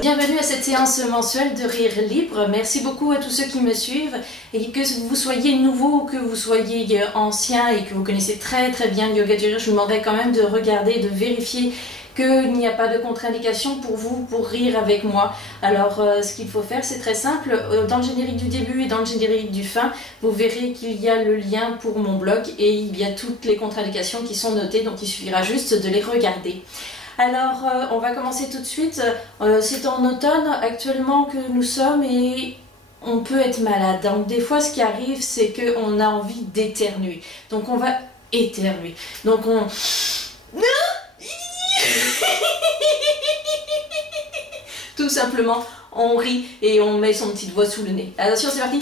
Bienvenue à cette séance mensuelle de Rire Libre. Merci beaucoup à tous ceux qui me suivent et que vous soyez nouveau ou que vous soyez ancien et que vous connaissez très bien le yoga du rire, je vous demanderai quand même de regarder, de vérifier qu'il n'y a pas de contre-indication pour vous pour rire avec moi. Alors ce qu'il faut faire, c'est très simple. Dans le générique du début et dans le générique du fin, vous verrez qu'il y a le lien pour mon blog et il y a toutes les contre-indications qui sont notées, donc il suffira juste de les regarder. Alors, on va commencer tout de suite. C'est en automne actuellement que nous sommes et on peut être malade. Donc, des fois, ce qui arrive, c'est qu'on a envie d'éternuer. Donc, on va éternuer. Donc, on... Tout simplement, on rit et on met son petit doigt sous le nez. Attention, c'est parti.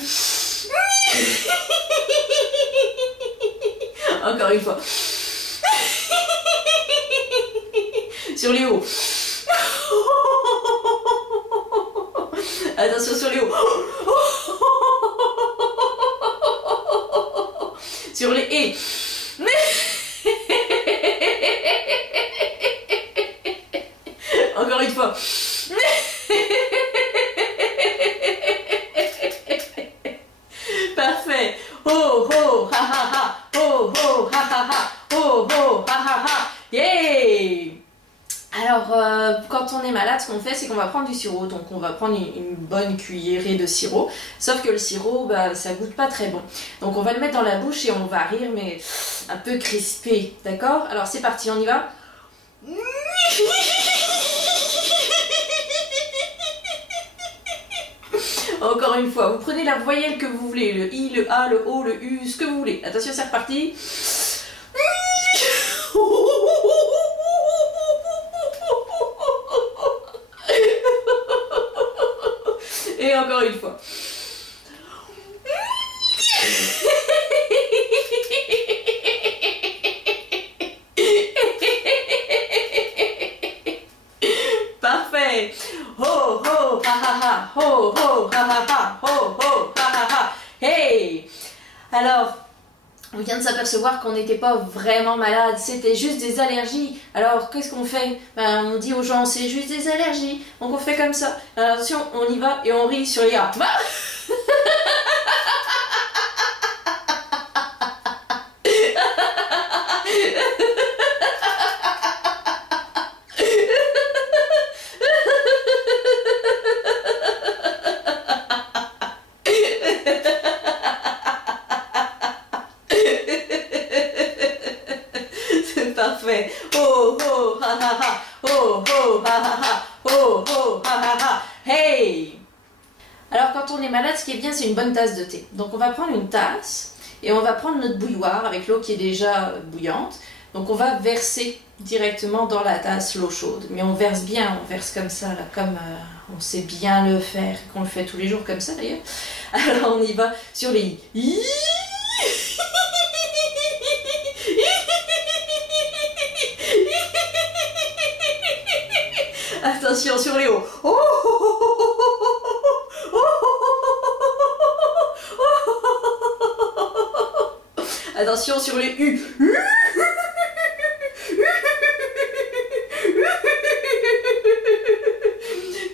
Encore une fois. Sur les hauts. Attention sur les hauts. Sur les et. Encore une fois. Parfait. Ho ho ha ha ha. Ho ho ha ha ha. Ho ho ha ha ha. Yeah. Alors, quand on est malade, ce qu'on fait, c'est qu'on va prendre du sirop. Donc, on va prendre une bonne cuillerée de sirop. Sauf que le sirop, bah, ça goûte pas très bon. Donc, on va le mettre dans la bouche et on va rire, mais un peu crispé. D'accord? Alors, c'est parti, on y va. Encore une fois, vous prenez la voyelle que vous voulez. Le I, le A, le O, le U, ce que vous voulez. Attention, c'est reparti. Et encore une fois. Parfait. Ho ho ha ha ha. Ho ho ha ha ha. Ho ho ha ha ha. Hey. Alors, on vient de s'apercevoir qu'on n'était pas vraiment malade, c'était juste des allergies. Alors qu'est-ce qu'on fait? Ben, on dit aux gens c'est juste des allergies. Donc on fait comme ça. Alors, attention, on y va et on rit sur les A. Parfait. Oh oh ha ha ha. Oh oh ha ha ha. Oh oh ha ha ha. Hey. Alors quand on est malade, ce qui est bien, c'est une bonne tasse de thé. Donc on va prendre une tasse et on va prendre notre bouilloire avec l'eau qui est déjà bouillante. Donc on va verser directement dans la tasse l'eau chaude. Mais on verse bien, on verse comme ça, là, comme on sait bien le faire, qu'on le fait tous les jours comme ça d'ailleurs. Alors on y va sur les i. Attention sur les hauts. Oh, attention sur les U.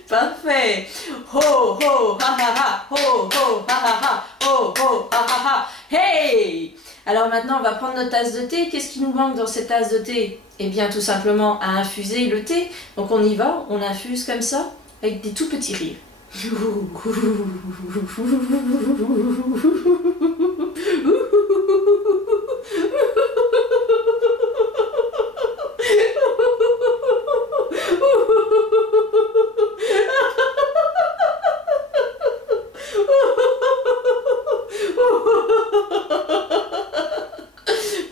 Parfait. Ho ho ha ha ha. Ho ho ha ha ha. Ho ho ha ha ha. Hey. Alors maintenant on va prendre notre tasse de thé. Qu'est-ce qui nous manque dans cette tasse de thé? Eh bien tout simplement à infuser le thé. Donc on y va, on infuse comme ça, avec des tout petits rires.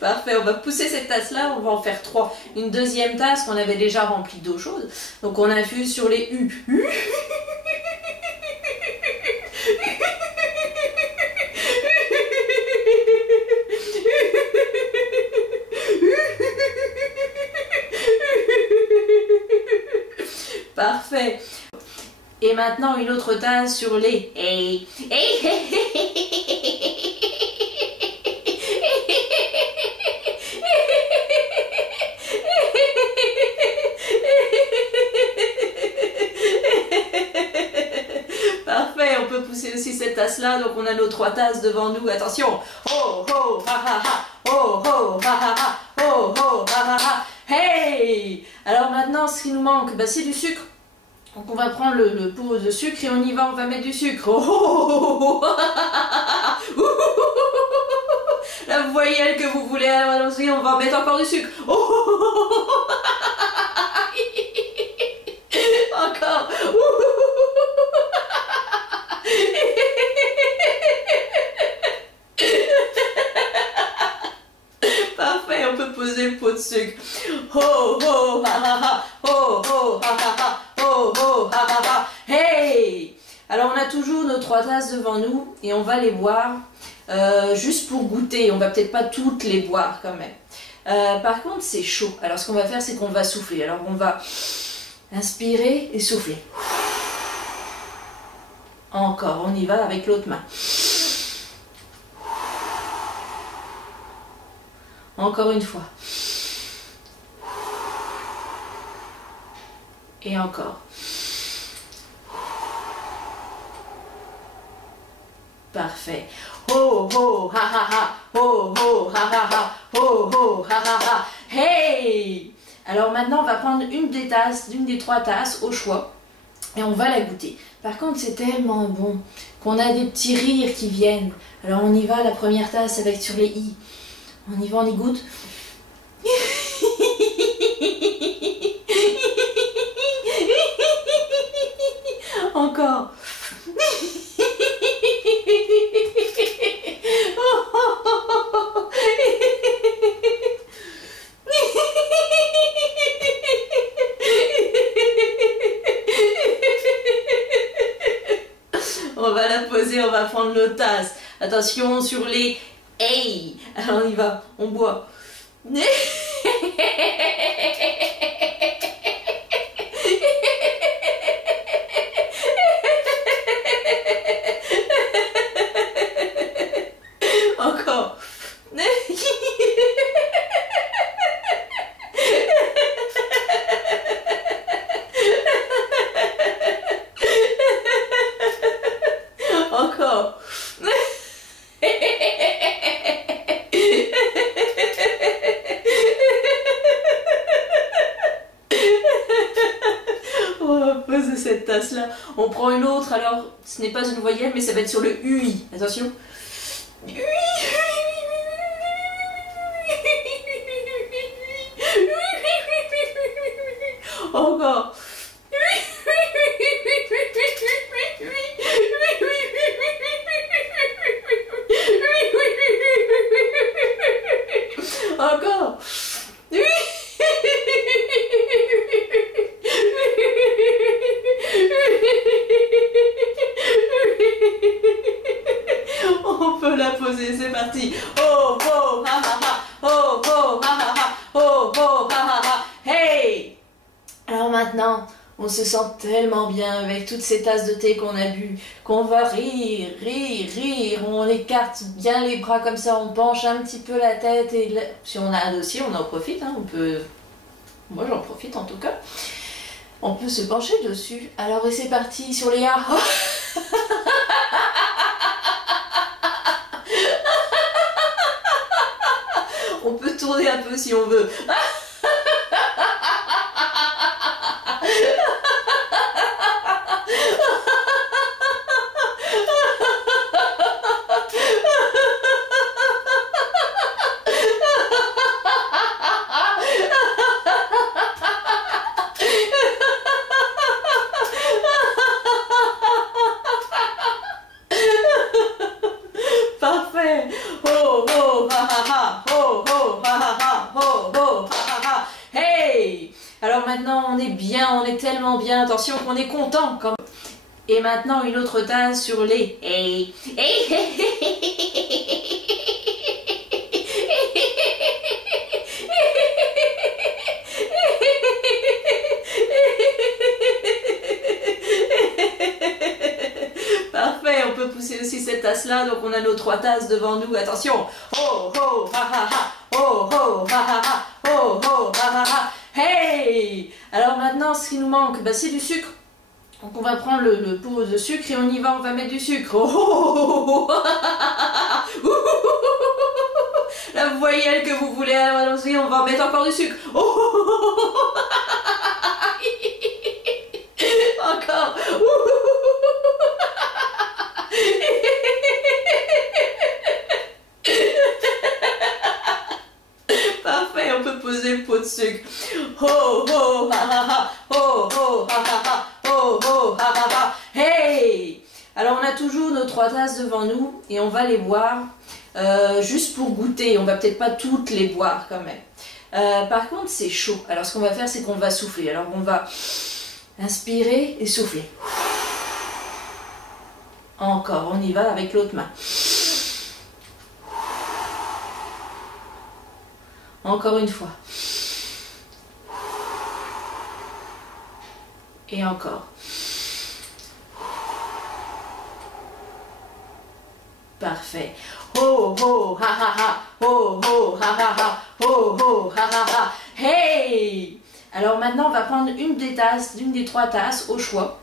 Parfait, on va pousser cette tasse-là, on va en faire 3. Une deuxième tasse qu'on avait déjà remplie d'eau chaude. Donc on infuse sur les U. Parfait. Et maintenant une autre tasse sur les hey. pousser aussi cette tasse-là. Donc on a nos 3 tasses devant nous. Attention. Oh, oh, ha, ha, ha. Oh, oh, ha, ha, ha. Oh, oh, ha, ha, ha. Hey! Alors maintenant, ce qui nous manque, bah, c'est du sucre. Donc on va prendre le pot de sucre et on y va, on va mettre du sucre. Oh, oh, oh, oh. La voyelle que vous voulez, alors allons-y, on va mettre encore du sucre. Oh, oh, oh, oh. Encore. Parfait, on peut poser le pot de sucre. Oh, oh, ha, ha, ha. Oh, oh, ha, ha, ha. Oh, oh, ha, ha, ha. Hey! Alors on a toujours nos 3 tasses devant nous et on va les boire juste pour goûter. On va peut-être pas toutes les boire quand même. Par contre c'est chaud. Alors ce qu'on va faire c'est qu'on va souffler. Alors on va inspirer et souffler. Encore, on y va avec l'autre main. Encore une fois. Et encore. Parfait. Ho ho ha ha ha. Ho ho ha ha ha. Ho ho ha ha ha. Hey! Alors maintenant on va prendre une des 3 tasses au choix et on va la goûter. Par contre c'est tellement bon qu'on a des petits rires qui viennent. Alors on y va, la première tasse avec sur les i. On y va, on y goûte. Encore. On va la poser, on va prendre nos tasses. Attention sur les hey. Alors on y va, on boit. Encore. Encore. On va poser cette tasse là. On prend une autre, alors ce n'est pas une voyelle mais ça va être sur le UI. Attention. Encore. Encore. On peut la poser, c'est parti. Oh, oh, ha, ha, ha. Oh, oh, ha, ha, ha. Oh, oh, ha, ha, ha. Hey! Alors maintenant, on se sent tellement bien avec toutes ces tasses de thé qu'on a bu, qu'on va rire, rire, rire. On écarte bien les bras comme ça, on penche un petit peu la tête et si on a un dossier, on en profite. Hein, on peut... Moi, j'en profite en tout cas. On peut se pencher dessus. Alors, et c'est parti sur les A. On peut tourner un peu si on veut. Parfait. Oh, oh, ha, ha, ha. Oh, oh, ha, ha, ha. Oh, oh, ha, ha, ha. Hey! Alors maintenant, on est bien, on est tellement bien. Attention qu'on est content. Comme... Et maintenant, une autre tasse sur les hey. Hey, hey, hey, hey, parfait, on peut pousser aussi cette tasse-là, donc on a nos 3 tasses devant nous. Attention. Oh, oh, ha, ha, ha. Oh, oh, ha, ha, ha. Oh, oh, ha, ha, ha. Hey! Alors maintenant, ce qui nous manque, bah, c'est du sucre. Donc on va prendre le pot de sucre et on y va, on va mettre du sucre. Oh, oh, oh, oh. La voyelle que vous voulez, allons-y, on va mettre encore du sucre. Oh, oh, oh, oh. Encore. Parfait, on peut poser le pot de sucre. Ho ho ha ha ha, ho ho ha ha ha, ho ho ha ha ha. Hey! Alors on a toujours nos 3 tasses devant nous et on va les boire juste pour goûter. On va peut-être pas toutes les boire quand même. Par contre c'est chaud. Alors ce qu'on va faire c'est qu'on va souffler. Alors on va inspirer et souffler. Encore, on y va avec l'autre main. Encore une fois. Et encore. Parfait. Ho ho ha ha ha, ho ho ha ha ha, ho ho ha ha ha. Hey! Alors maintenant on va prendre une des 3 tasses au choix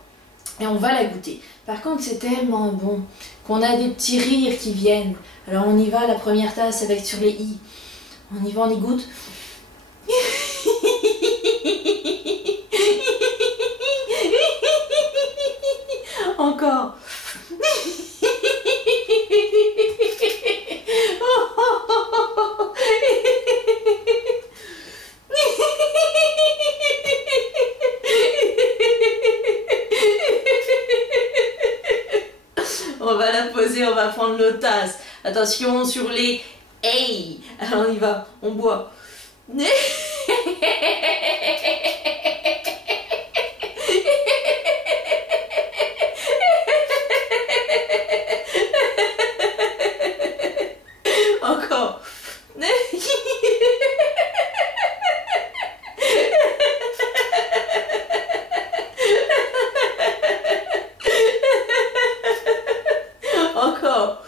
et on va la goûter. Par contre c'est tellement bon qu'on a des petits rires qui viennent. Alors on y va, la première tasse avec sur les i. On y va, on y goûte. Encore. On va la poser, on va prendre l'autre tasse. Attention sur les hey. Alors on y va, on boit. Encore. Encore.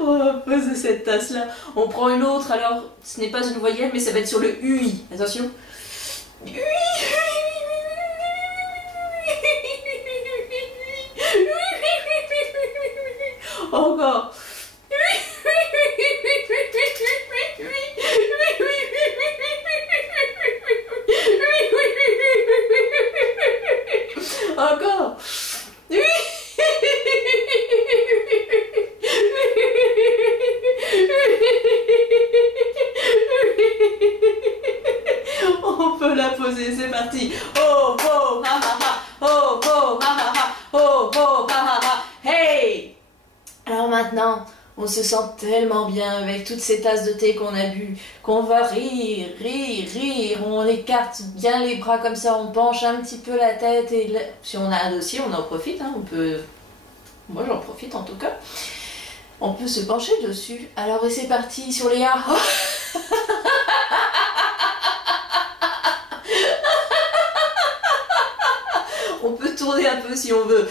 On va poser cette tasse là. On prend une autre, alors ce n'est pas une voyelle mais ça va être sur le UI. Attention. Encore. Encore. On peut la poser, c'est parti. Oh oh ha ha ha, oh oh ha ha ha, oh oh ha ha ha. Hey! Alors maintenant, on se sent tellement bien avec toutes ces tasses de thé qu'on a bu, qu'on va rire, rire, rire. On écarte bien les bras comme ça, on penche un petit peu la tête et si on a un dossier, on en profite. Hein, on peut. Moi, j'en profite en tout cas. On peut se pencher dessus. Alors, c'est parti sur les A. On peut tourner un peu si on veut.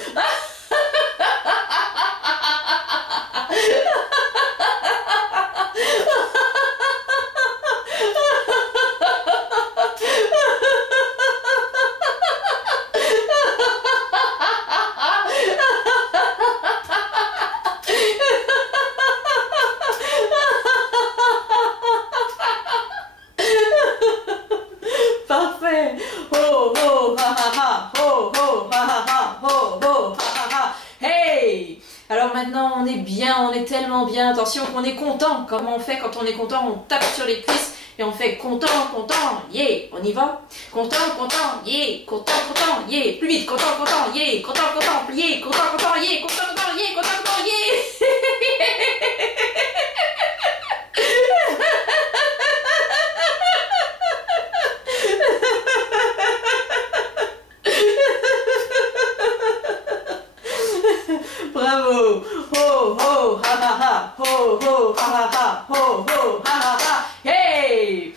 Parfait. Oh oh ha ha ha, oh oh ha ha ha, oh oh ha ha ha. Hey! Alors maintenant on est bien, on est tellement bien. Attention qu'on est content. Comment on fait quand on est content? On tape sur les cuisses et on fait content, content, yeah. On y va? Content, content, yeah. Content, content, yeah. Plus vite, content, content, yeah. Content, content, yeah. Content, content, yeah. Content, content, yeah. Content, content, yeah. Bravo! Ho ho ha ha ha! Ho ho ha ha ha! Ho ho ha ha ha! Hey!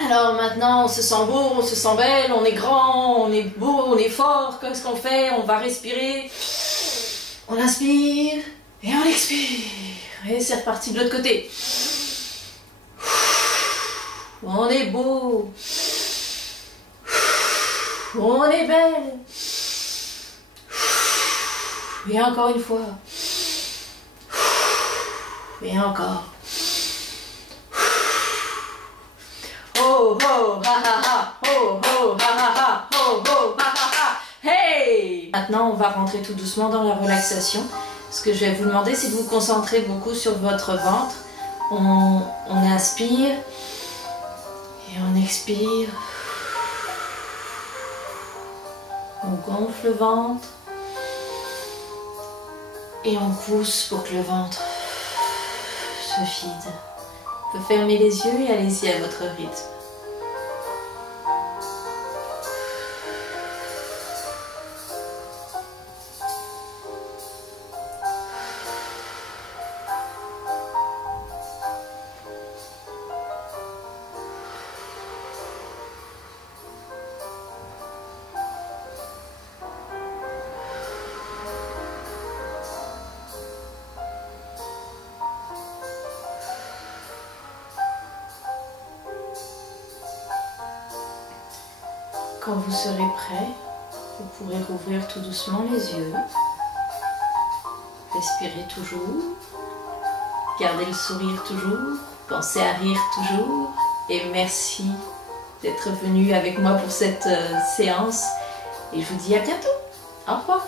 Alors maintenant on se sent beau, on se sent belle, on est grand, on est beau, on est fort. Qu'est-ce qu'on fait? On va respirer. On inspire Et on expire. Et c'est reparti de l'autre côté. On est beau. On est belle. Et encore une fois. Et encore. Oh oh ha ha ha. Oh oh ha ha ha. Oh oh ha ha ha. Hey! Maintenant, on va rentrer tout doucement dans la relaxation. Ce que je vais vous demander, c'est de vous concentrer beaucoup sur votre ventre. On inspire et on expire. On gonfle le ventre et on pousse pour que le ventre se vide. Vous pouvez fermer les yeux et allez-y à votre rythme. Quand vous serez prêt, vous pourrez rouvrir tout doucement les yeux. Respirez toujours. Gardez le sourire toujours. Pensez à rire toujours. Et merci d'être venu avec moi pour cette séance. Et je vous dis à bientôt. Au revoir.